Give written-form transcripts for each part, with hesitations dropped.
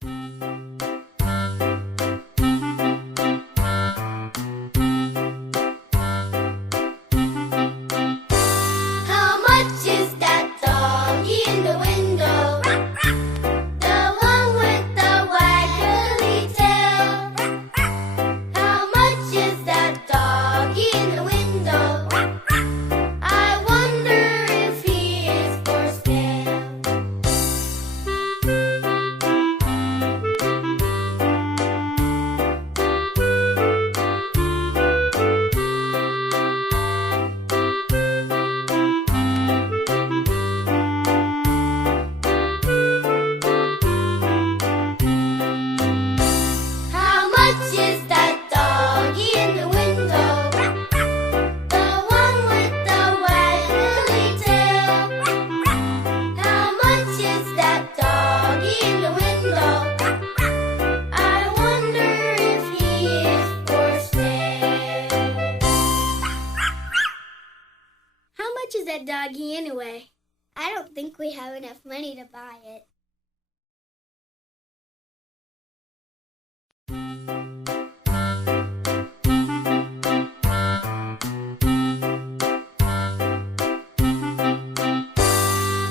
How much is that doggy in the window? The one with the waggly tail. How much is that doggy in the window? I wonder if he is for sale. How much is that doggy in the window? The one with the waggly tail. How much is that doggy in the window? I wonder if he is for sale. How much is that doggy anyway? I don't think we have enough money to buy it.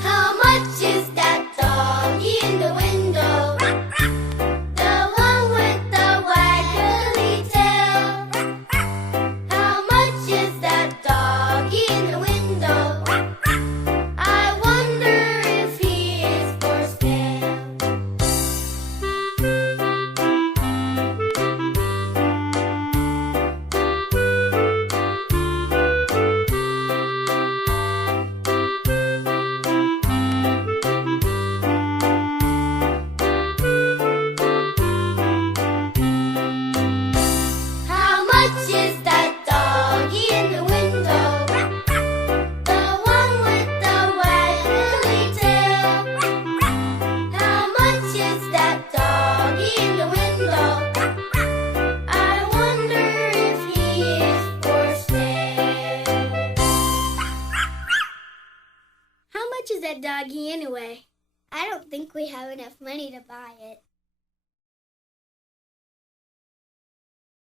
How much is that doggy in the window? The one with the waggly tail. How much is that doggy in the window? I wonder if he is for sale. How much is that doggy in the window? The one with the waggly tail. How much is that doggy in the window? I wonder if he is for sale. How much is that doggy anyway? I don't think we have enough money to buy it.